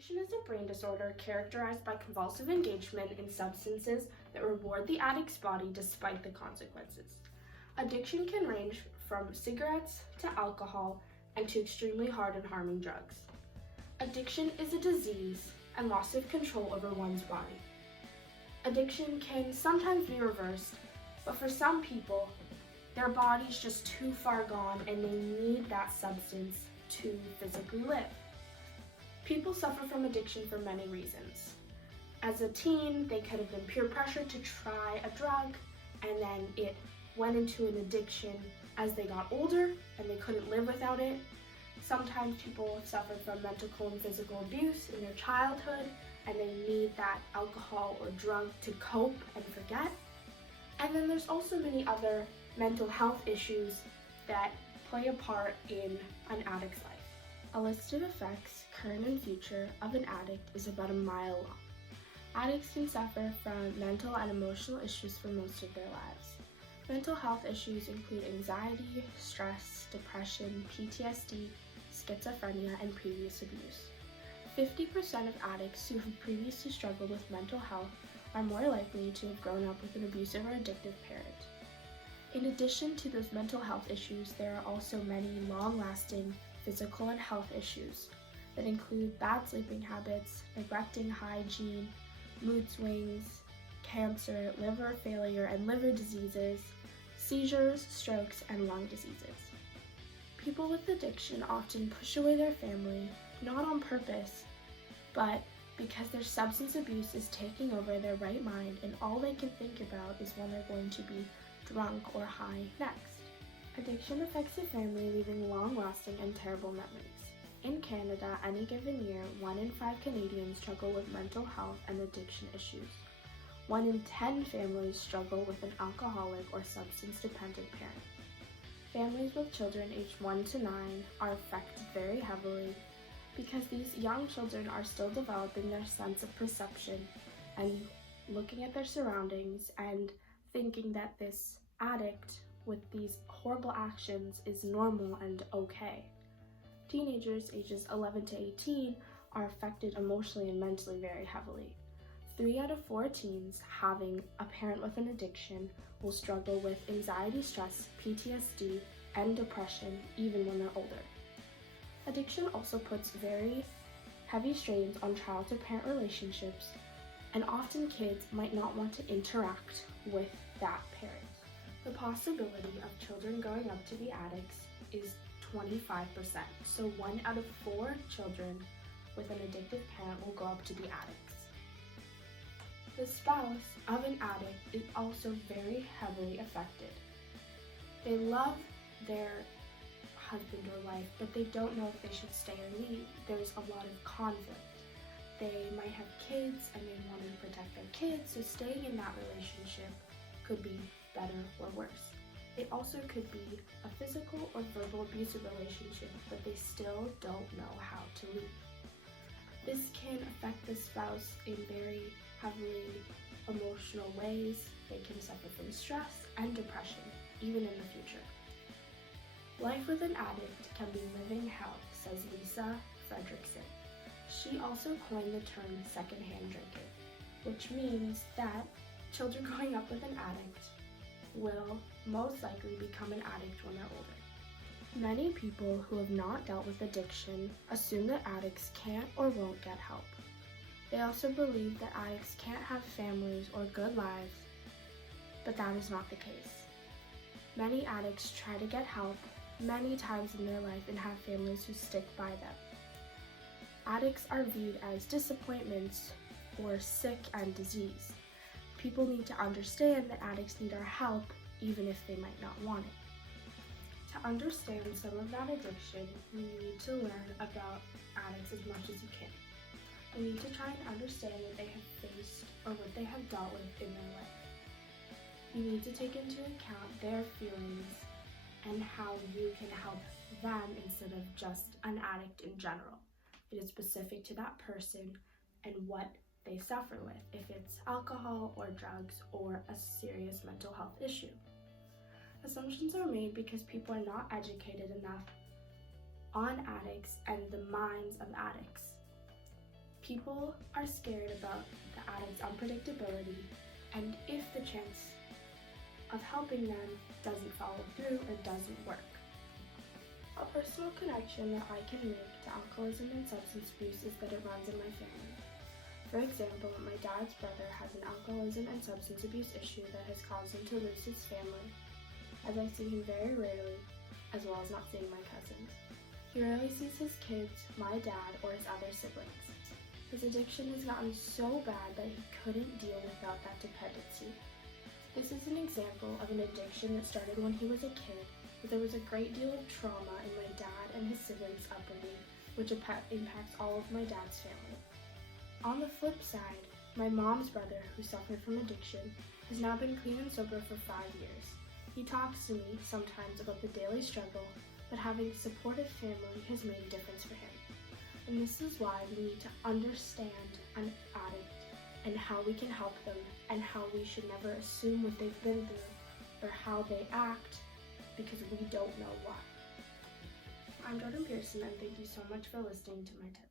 Addiction is a brain disorder characterized by convulsive engagement in substances that reward the addict's body despite the consequences. Addiction can range from cigarettes to alcohol and to extremely hard and harming drugs. Addiction is a disease and loss of control over one's body. Addiction can sometimes be reversed, but for some people, their body's just too far gone and they need that substance to physically live. People suffer from addiction for many reasons. As a teen, they could have been peer pressured to try a drug, and then it went into an addiction as they got older and they couldn't live without it. Sometimes people have suffered from mental and physical abuse in their childhood, and they need that alcohol or drug to cope and forget. And then there's also many other mental health issues that play a part in an addict's life. A list of effects, current and future, of an addict is about a mile long. Addicts can suffer from mental and emotional issues for most of their lives. Mental health issues include anxiety, stress, depression, PTSD, schizophrenia, and previous abuse. 50% of addicts who have previously struggled with mental health are more likely to have grown up with an abusive or addictive parent. In addition to those mental health issues, there are also many long-lasting physical and health issues that include bad sleeping habits, neglecting hygiene, mood swings, cancer, liver failure and liver diseases, seizures, strokes, and lung diseases. People with addiction often push away their family, not on purpose, but because their substance abuse is taking over their right mind and all they can think about is when they're going to be drunk or high next. Addiction affects the family, leaving long-lasting and terrible memories. In Canada, any given year, 1 in 5 Canadians struggle with mental health and addiction issues. 1 in 10 families struggle with an alcoholic or substance-dependent parent. Families with children aged 1 to 9 are affected very heavily because these young children are still developing their sense of perception and looking at their surroundings and thinking that this addict with these horrible actions is normal and okay. Teenagers ages 11 to 18 are affected emotionally and mentally very heavily. 3 out of 4 teens having a parent with an addiction will struggle with anxiety, stress, PTSD, and depression even when they're older. Addiction also puts very heavy strains on child to parent relationships, and often kids might not want to interact with that parent. The possibility of children growing up to be addicts is 25%, so 1 out of 4 children with an addictive parent will grow up to be addicts. The spouse of an addict is also very heavily affected. They love their husband or wife, but they don't know if they should stay or leave. There's a lot of conflict. They might have kids and they want to protect their kids, so staying in that relationship could be better or worse. It also could be a physical or verbal abusive relationship, but they still don't know how to leave. This can affect the spouse in very heavily emotional ways. They can suffer from stress and depression, even in the future. Life with an addict can be living hell, says Lisa Fredrickson. She also coined the term secondhand drinking, which means that children growing up with an addict will most likely become an addict when they're older. Many people who have not dealt with addiction assume that addicts can't or won't get help. They also believe that addicts can't have families or good lives, but that is not the case. Many addicts try to get help many times in their life and have families who stick by them. Addicts are viewed as disappointments or sick and diseased. People need to understand that addicts need our help even if they might not want it. To understand some of that addiction, you need to learn about addicts as much as you can. You need to try and understand what they have faced or what they have dealt with in their life. You need to take into account their feelings and how you can help them instead of just an addict in general. It is specific to that person and what they suffer with, if it's alcohol or drugs or a serious mental health issue. Assumptions are made because people are not educated enough on addicts and the minds of addicts. People are scared about the addict's unpredictability and if the chance of helping them doesn't follow through or doesn't work. A personal connection that I can make to alcoholism and substance abuse is that it runs in my family. For example, my dad's brother has an alcoholism and substance abuse issue that has caused him to lose his family, as I see him very rarely, as well as not seeing my cousins. He rarely sees his kids, my dad, or his other siblings. His addiction has gotten so bad that he couldn't deal without that dependency. This is an example of an addiction that started when he was a kid, but there was a great deal of trauma in my dad and his siblings' upbringing, which impacts all of my dad's family. On the flip side, my mom's brother, who suffered from addiction, has now been clean and sober for 5 years. He talks to me sometimes about the daily struggle, but having a supportive family has made a difference for him. And this is why we need to understand an addict and how we can help them and how we should never assume what they've been through or how they act because we don't know why. I'm Jordan Pearson, and thank you so much for listening to my TED